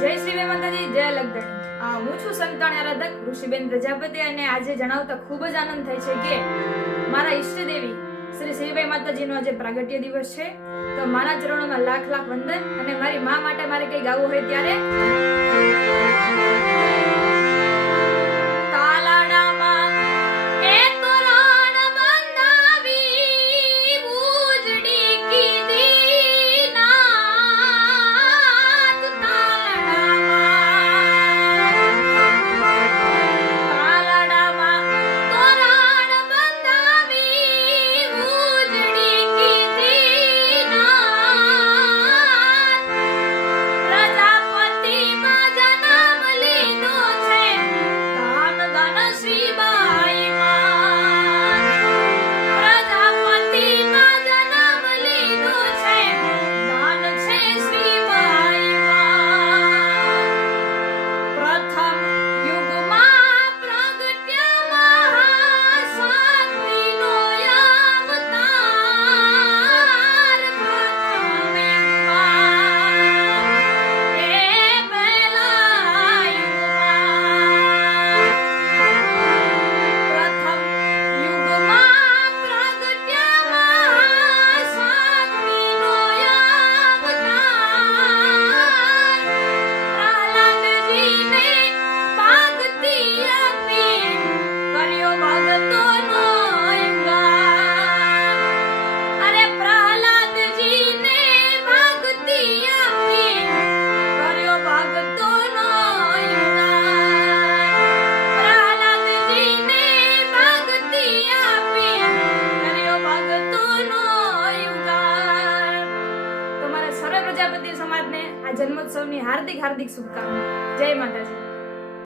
જય શ્રી માતાજી, જય લગધણી। હું છું સંતાણી આરાધક ઋષિબેન પ્રજાપતિ અને આજે જણાવતા ખૂબ જ આનંદ થાય છે કે મારા ઈષ્ટદેવી શ્રી શ્રીબાઈ માતાજીનો આજે પ્રાગટ્ય દિવસ છે। તો મારા ચરણોમાં લાખ લાખ વંદન અને મારી મા માટે મારે કઈ ગાવું હોય ત્યારે પ્રજાપતિ સમાજને આ જન્મોત્સવની હાર્દિક શુભકામના। જય માતાજી।